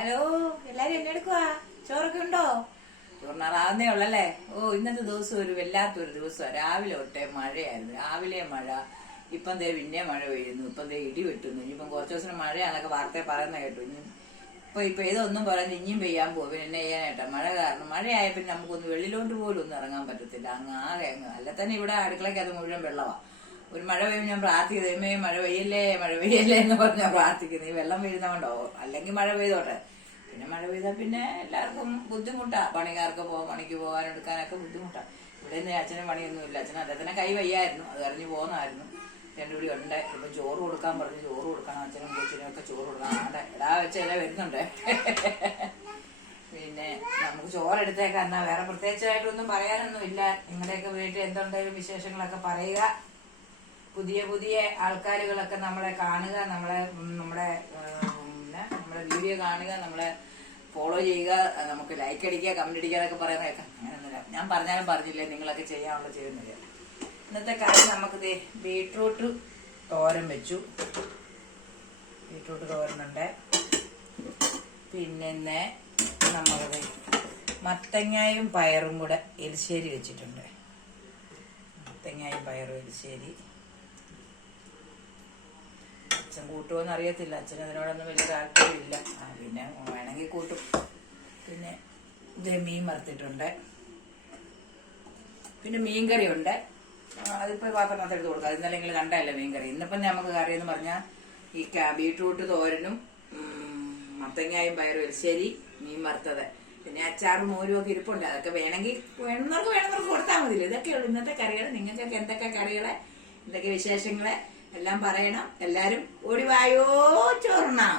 Hello, എല്ലാരും എന്നെടുക്കുവാ? ചോറൊക്കെ ഉണ്ടോ? ചോറിനാറാവുന്നേ ഉള്ളല്ലേ? ഇന്നത്തെ ദിവസം ഒരു വല്ലാത്തൊരു ദിവസമാണ്. രാവിലെ തൊട്ടേ മഴയായിരുന്നു. രാവിലെ മഴ, ഇപ്പം ദേ പിന്നെ മഴ പെയ്യുന്നു, ഇപ്പം ദേ ഇടി വെട്ടുന്നു. ഇനിയിപ്പം കുറച്ച് ദിവസം മഴയാണൊക്കെ വാർത്തയെ പറയുന്ന കേട്ടു. ഇപ്പൊ ഇതൊന്നും പറയുന്നത് ഇനിയും പെയ്യാൻ പോകും. എന്നെ ചെയ്യാനായിട്ടാ മഴ കാരണം. മഴയായ പിന്നെ നമുക്കൊന്ന് വെളിയിലോട്ട് പോലും ഒന്നും ഇറങ്ങാൻ പറ്റത്തില്ല. അല്ല തന്നെ ഇവിടെ അടുക്കളയ്ക്ക് അത് മുഴുവൻ വെള്ളമാണ്. ഒരു മഴ പെയ്യുമ്പോൾ ഞാൻ പ്രാർത്ഥിക്കുന്നേ, മഴ പെയ്യല്ലേ മഴ പെയ്യല്ലേ എന്ന് പറഞ്ഞാൽ പ്രാർത്ഥിക്കുന്നത്. ഈ വെള്ളം വീഴുന്നതുകൊണ്ടോ, അല്ലെങ്കിൽ മഴ പെയ്തോട്ടെ. പിന്നെ മഴ പെയ്താൽ പിന്നെ എല്ലാവർക്കും ബുദ്ധിമുട്ടാ. പണിക്ക് പോകാൻ എടുക്കാനൊക്കെ ബുദ്ധിമുട്ടാ. ഇവിടെ നിന്ന് അച്ഛനും പണിയൊന്നും ഇല്ല. അദ്ദേഹത്തിന് കൈ വയ്യായിരുന്നു, അത് അറിഞ്ഞു പോകുന്നതായിരുന്നു. രണ്ടുകൂടി ഉണ്ട്. ഇപ്പൊ ചോറ് കൊടുക്കാൻ പറഞ്ഞു, ചോറ് കൊടുക്കണം. അച്ഛനും കൊച്ചിനും ഒക്കെ ചോറ് കൊടുക്കണം. എടാ വെച്ചല്ലേ വരുന്നുണ്ട്. പിന്നെ നമുക്ക് ചോറെടുത്തേക്കാം. എന്നാ വേറെ പ്രത്യേകിച്ചായിട്ടൊന്നും പറയാനൊന്നും ഇല്ല. നിങ്ങളുടെയൊക്കെ വീട്ടിൽ എന്തുണ്ടെങ്കിലും വിശേഷങ്ങളൊക്കെ പറയുക. പുതിയ പുതിയ ആൾക്കാരുകളൊക്കെ നമ്മളെ കാണുക, നമ്മുടെ വീഡിയോ കാണുക, നമ്മളെ ഫോളോ ചെയ്യുക, നമുക്ക് ലൈക്ക് അടിക്കുക, കമന്റ് അടിക്കുക എന്നൊക്കെ പറയുന്നതൊക്കെ. അങ്ങനെയൊന്നുമില്ല, ഞാൻ പറഞ്ഞാലും പറഞ്ഞില്ലേ, നിങ്ങളൊക്കെ ചെയ്യാനുള്ള ചെയ്യുന്നില്ല. ഇന്നത്തെ കാര്യം നമുക്ക് ബീട്രൂട്ട് തോരൻ വെച്ചു. ബീട്രൂട്ട് തോരനുണ്ട്. പിന്നെ നമ്മളത് മത്തങ്ങായും പയറും കൂടെ എലിശ്ശേരി വെച്ചിട്ടുണ്ട്. മത്തങ്ങായും പയറും എലിശ്ശേരി. അച്ഛൻ കൂട്ടുമെന്ന് അറിയത്തില്ല. അച്ഛൻ അതിനോടൊന്നും വലിയ താല്പര്യമില്ല. പിന്നെ വേണമെങ്കിൽ കൂട്ടും. പിന്നെ മീൻ വറുത്തിട്ടുണ്ട്. പിന്നെ മീൻകറി ഉണ്ട്. അതിപ്പോ പാത്രത്തിനകത്ത് എടുത്ത് കൊടുക്കാം. ഇന്നലെ നിങ്ങൾ കണ്ടല്ലേ മീൻകറി. ഇന്നിപ്പം നമുക്ക് കറി എന്ന് പറഞ്ഞാൽ ഈ ബീട്രൂട്ട് തോരനും മത്തങ്ങായും പയറും എലിശ്ശേരി, മീൻ വറുത്തത്, പിന്നെ അച്ചാറും മോരും ഒക്കെ ഇരിപ്പുണ്ട്. അതൊക്കെ വേണമെന്നവർക്ക് കൊടുത്താൽ മതിയില്ല. ഇതൊക്കെയുള്ളൂ ഇന്നത്തെ കറികൾ. നിങ്ങൾക്കൊക്കെ എന്തൊക്കെ കറികളെ, എന്തൊക്കെ വിശേഷങ്ങളെ എല്ലാം പറയണം. എല്ലാരും ഓടിവായോ ചോറുണ്ണാം.